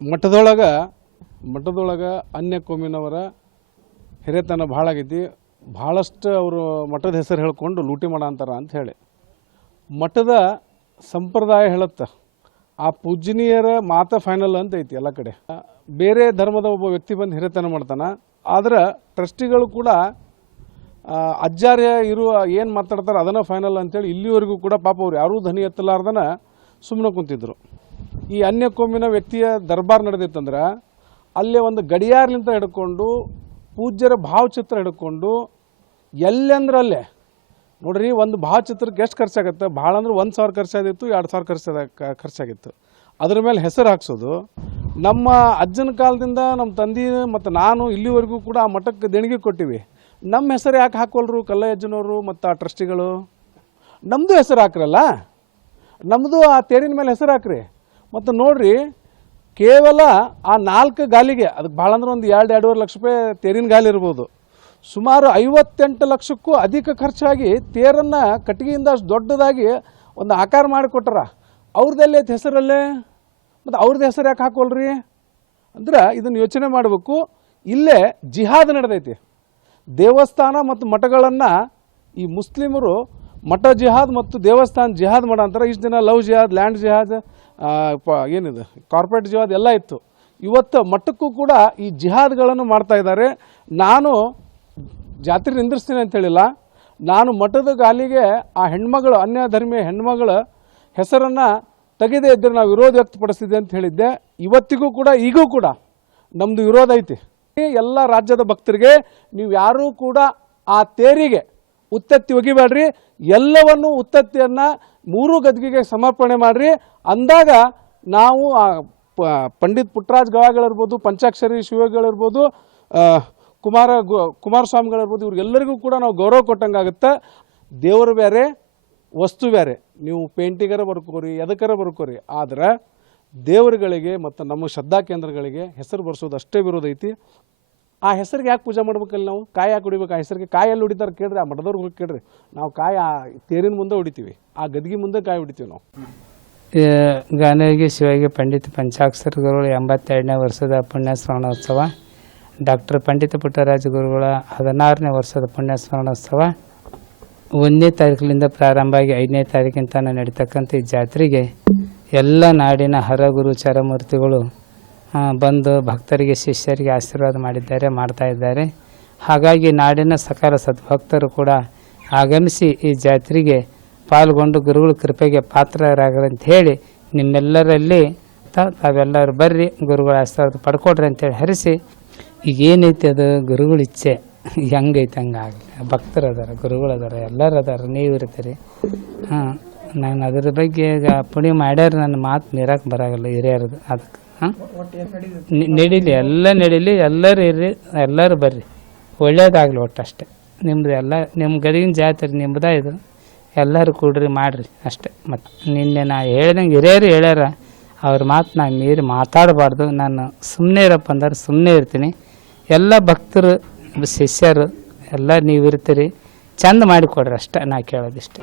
ಮಠದೊಳಗೆ ಅನ್ಯ ಕೋಮಿನವರ ಹಿರಿತನ ಭಾಳ ಆಗೈತಿ. ಭಾಳಷ್ಟು ಅವರು ಮಠದ ಹೆಸರು ಹೇಳ್ಕೊಂಡು ಲೂಟಿ ಮಾಡ ಅಂತಾರ ಅಂತ ಹೇಳಿ ಮಠದ ಸಂಪ್ರದಾಯ ಹೇಳುತ್ತೆ. ಆ ಪೂಜನೀಯರ ಮಾತ ಫೈನಲ್ ಅಂತ ಐತಿ ಎಲ್ಲ ಕಡೆ. ಬೇರೆ ಧರ್ಮದ ಒಬ್ಬ ವ್ಯಕ್ತಿ ಬಂದು ಹಿರಿತನ ಮಾಡ್ತಾನೆ, ಆದ್ರೆ ಟ್ರಸ್ಟಿಗಳು ಕೂಡ ಅಜ್ಜಾರ್ಯ ಇರುವ ಏನು ಮಾತಾಡ್ತಾರೆ ಅದನ್ನು ಫೈನಲ್ ಅಂತೇಳಿ ಇಲ್ಲಿವರೆಗೂ ಕೂಡ ಪಾಪ ಅವ್ರು ಯಾರೂ ಧ್ವನಿ ಎತ್ತಲಾರ್ದನ ಸುಮ್ಮನೆ ಕುಂತಿದ್ರು. ಈ ಅನ್ಯ ಕೋಮಿನ ವ್ಯಕ್ತಿಯ ದರ್ಬಾರ್ ನಡೆದಿತ್ತಂದ್ರೆ ಅಲ್ಲೇ ಒಂದು ಗಡಿಯಾರ್ಲಿಂತ ಹಿಡ್ಕೊಂಡು ಪೂಜ್ಯರ ಭಾವಚಿತ್ರ ಹಿಡ್ಕೊಂಡು ಎಲ್ಲಂದ್ರೆ ನೋಡ್ರಿ, ಒಂದು ಭಾವಚಿತ್ರಕ್ಕೆ ಎಷ್ಟು ಖರ್ಚಾಗತ್ತೆ? ಭಾಳ ಅಂದ್ರೆ 1,000 ಖರ್ಚಾಗಿತ್ತು, 2,000 ಖರ್ಚಾಗಿತ್ತು. ಅದ್ರ ಮೇಲೆ ಹೆಸರು ಹಾಕ್ಸೋದು. ನಮ್ಮ ಅಜ್ಜನ ಕಾಲದಿಂದ ನಮ್ಮ ತಂದೆ ಮತ್ತು ನಾನು ಇಲ್ಲಿವರೆಗೂ ಕೂಡ ಆ ಮಠಕ್ಕೆ ದೇಣಿಗೆ ಕೊಟ್ಟಿವಿ. ನಮ್ಮ ಹೆಸರು ಯಾಕೆ ಹಾಕೋಲ್ರು ಕಲ್ಲಯ್ಯಜ್ಜನವರು ಮತ್ತು ಆ ಟ್ರಸ್ಟಿಗಳು? ನಮ್ಮದು ಹೆಸರು ಹಾಕ್ರಲ್ಲ, ನಮ್ಮದು ಆ ತೇರಿನ ಮೇಲೆ ಹೆಸರು ಹಾಕ್ರಿ. ಮತ್ತು ನೋಡ್ರಿ, ಕೇವಲ ಆ 4 ಗಾಲಿಗೆ ಅದಕ್ಕೆ ಭಾಳ ಅಂದ್ರೆ ಒಂದು 2-2.5 ಲಕ್ಷ ರೂಪಾಯಿ ತೇರಿನ ಗಾಲಿ ಇರ್ಬೋದು. ಸುಮಾರು 58 ಲಕ್ಷಕ್ಕೂ ಅಧಿಕ ಖರ್ಚಾಗಿ ತೇರನ್ನು ಕಟ್ಟಿಗೆಯಿಂದ ಅಷ್ಟು ದೊಡ್ಡದಾಗಿ ಒಂದು ಆಕಾರ ಮಾಡಿಕೊಟ್ರ. ಅವ್ರದ್ದೆಲ್ಲೇ ಹೆಸರಲ್ಲೇ, ಮತ್ತು ಅವ್ರದ್ದು ಹೆಸರು ಯಾಕೆ ಹಾಕೋಲ್ರಿ ಅಂದ್ರೆ ಇದನ್ನು ಯೋಚನೆ ಮಾಡಬೇಕು. ಇಲ್ಲೇ ಜಿಹಾದ್ ನಡೆದೈತಿ. ದೇವಸ್ಥಾನ ಮತ್ತು ಮಠಗಳನ್ನು ಈ ಮುಸ್ಲಿಮರು ಮಠ ಜಿಹಾದ್ ಮತ್ತು ದೇವಸ್ಥಾನ ಜಿಹಾದ್ ಮಾಡೋ ಅಂತಾರೆ. ಇಷ್ಟು ದಿನ ಲವ್ ಜಿಹಾದ್, ಲ್ಯಾಂಡ್ ಜಿಹಾದ್, ಏನಿದೆ ಕಾರ್ಪೊರೇಟ್ ಜಿಹಾದ್ ಎಲ್ಲ ಇತ್ತು. ಇವತ್ತು ಮಠಕ್ಕೂ ಕೂಡ ಈ ಜಿಹಾದ್ಗಳನ್ನು ಮಾಡ್ತಾ ಇದ್ದಾರೆ. ನಾನು ಜಾತ್ರೆ ನಿಂದಿರ್ಸ್ತೀನಿ ಅಂತ ಹೇಳಿಲ್ಲ, ನಾನು ಮಠದ ಗಾಲಿಗೆ ಆ ಹೆಣ್ಮಗಳು, ಅನ್ಯ ಧರ್ಮೀಯ ಹೆಣ್ಮಗಳ ಹೆಸರನ್ನು ತೆಗೆದೇ ಇದ್ದರೆ ನಾವು ವಿರೋಧ ವ್ಯಕ್ತಪಡಿಸ್ತಿದ್ದೆ ಅಂತ ಹೇಳಿದ್ದೆ. ಇವತ್ತಿಗೂ ಕೂಡ ಈಗೂ ಕೂಡ ನಮ್ಮದು ವಿರೋಧ ಐತಿ. ಎಲ್ಲ ರಾಜ್ಯದ ಭಕ್ತರಿಗೆ ನೀವು ಯಾರೂ ಕೂಡ ಆ ತೇರಿಗೆ ಉತ್ತತ್ತಿ ಒಗಿಬೇಡ್ರಿ, ಎಲ್ಲವನ್ನು ಉತ್ತತ್ತಿಯನ್ನು 3 ಗದ್ಗಿಗೆ ಸಮರ್ಪಣೆ ಮಾಡಿರಿ. ಅಂದಾಗ ನಾವು ಪಂಡಿತ್ ಪುಟ್ಟರಾಜ್ ಗವಾಯಿಗಳಿರ್ಬೋದು, ಪಂಚಾಕ್ಷರಿ ಶಿವಗಳಿರ್ಬೋದು, ಕುಮಾರಸ್ವಾಮಿಗಳಿರ್ಬೋದು, ಇವ್ರಿಗೆಲ್ಲರಿಗೂ ಕೂಡ ನಾವು ಗೌರವ ಕೊಟ್ಟಂಗಾಗುತ್ತೆ. ದೇವರು ಬೇರೆ, ವಸ್ತು ಬೇರೆ. ನೀವು ಪೇಂಟಿಗರ ಬರ್ಕೋರಿ, ಎದಕ್ಕರ ಬರ್ಕೋರಿ, ಆದ್ರೆ ದೇವರುಗಳಿಗೆ ಮತ್ತು ನಮ್ಮ ಶ್ರದ್ಧಾ ಕೇಂದ್ರಗಳಿಗೆ ಹೆಸರು ಬರ್ಸೋದು ಅಷ್ಟೇ ವಿರೋಧ ಐತಿ. ಆ ಹೆಸರಿಗೆ ಯಾಕೆ ಪೂಜೆ ಮಾಡ್ಬೇಕಲ್ಲ? ನಾವು ಕಾಯಿ ಯಾಕೆ ಹೊಡಿಬೇಕು? ಆ ಹೆಸರಿಗೆ ಕಾಯಿ ಎಲ್ಲಿ ಹೊಡಿತಾರೆ ಕೇಳ್ರಿ, ಆ ಮಠದವ್ರಿಗೆ ಹೋಗಿ ಕೇಳ್ರಿ. ನಾವು ಕಾಯಿ ಆ ತೇರಿನ ಮುಂದೆ ಹೊಡಿತೀವಿ, ಆ ಗದ್ಗಿ ಮುಂದೆ ಕಾಯಿ ಹೊಡಿತೀವಿ ನಾವು. ಗಾನಯೋಗಿ ಶಿವಯೋಗಿ ಪಂಡಿತ ಪಂಚಾಕ್ಷರ ಗುರುಗಳು 82ನೇ ವರ್ಷದ ಪುಣ್ಯ ಸ್ಮರಣೋತ್ಸವ, ಡಾಕ್ಟರ್ ಪಂಡಿತ ಪುಟ್ಟರಾಜ ಗುರುಗಳ 16ನೇ ವರ್ಷದ ಪುಣ್ಯ ಸ್ಮರಣೋತ್ಸವ 1ನೇ ತಾರೀಕಿನಿಂದ ಪ್ರಾರಂಭ ಆಗಿ 5ನೇ ತಾರೀಕಿನ ತನಕ ನಡೀತಕ್ಕಂಥ ಈ ಜಾತ್ರೆಗೆ ಎಲ್ಲ ನಾಡಿನ ಹರಗುರು ಚರಮೂರ್ತಿಗಳು ಬಂದು ಭಕ್ತರಿಗೆ ಶಿಷ್ಯರಿಗೆ ಆಶೀರ್ವಾದ ಮಾಡ್ತಾ ಇದ್ದಾರೆ. ಹಾಗಾಗಿ ನಾಡಿನ ಸಕಲ ಸದ್ಭಕ್ತರು ಕೂಡ ಆಗಮಿಸಿ ಈ ಜಾತ್ರೆಗೆ ಪಾಲ್ಗೊಂಡು ಗುರುಗಳ ಕೃಪೆಗೆ ಪಾತ್ರರಾಗರಂತ ಹೇಳಿ ನಿಮ್ಮೆಲ್ಲರಲ್ಲಿ ತಾವೆಲ್ಲರೂ ಬರ್ರಿ, ಗುರುಗಳ ಆಶೀರ್ವಾದ ಪಡ್ಕೊಡ್ರಿ ಅಂತೇಳಿ ಹರಿಸಿ, ಈಗ ಏನೈತಿ ಅದು ಗುರುಗಳ ಇಚ್ಛೆ ಹೆಂಗೈತೆ ಹಂಗಾಗಲಿ. ಭಕ್ತರು ಅದಾರ, ಗುರುಗಳು ಅದಾರ, ಎಲ್ಲರೂ ಅದಾರ, ನೀವು ಇರ್ತೀರಿ. ನಾನು ಅದ್ರ ಬಗ್ಗೆ ಈಗ ಪುಣ್ಯ ಮಾಡ್ಯಾರ, ನನ್ನ ಮಾತು ಮೀರಕ್ಕೆ ಬರಾಗಲ್ಲ ಹಿರಿಯರದು. ಅದಕ್ಕೆ ನಡೀಲಿ, ಎಲ್ಲ ನಡೀಲಿ, ಎಲ್ಲರೂ ಇರ್ರಿ, ಎಲ್ಲರೂ ಬರ್ರಿ, ಒಳ್ಳೇದಾಗಲಿ ಒಟ್ಟು ಅಷ್ಟೇ. ನಿಮ್ಮದು ಎಲ್ಲ ನಿಮ್ಮ ಗದಗಿನ ಜಾತ್ರೆ ನಿಮ್ಮದ ಇದು, ಎಲ್ಲರೂ ಕೂಡ್ರಿ ಮಾಡ್ರಿ ಅಷ್ಟೇ. ಮತ್ತು ನಿನ್ನೆ ನಾ ಹೇಳ್ದಂಗೆ ಹಿರಿಯರು ಹೇಳ್ಯಾರ, ಅವ್ರ ಮಾತು ನಾನು ಮೀರಿ ಮಾತಾಡಬಾರ್ದು. ನಾನು ಸುಮ್ಮನೆ ಇರಪ್ಪ ಅಂದ್ರೆ ಸುಮ್ಮನೆ ಇರ್ತೀನಿ. ಎಲ್ಲ ಭಕ್ತರು ಶಿಷ್ಯರು ಎಲ್ಲ ನೀವು ಇರ್ತೀರಿ, ಚಂದ ಮಾಡಿಕೊಡ್ರಿ ಅಷ್ಟೇ ನಾ ಕೇಳೋದಿಷ್ಟೇ.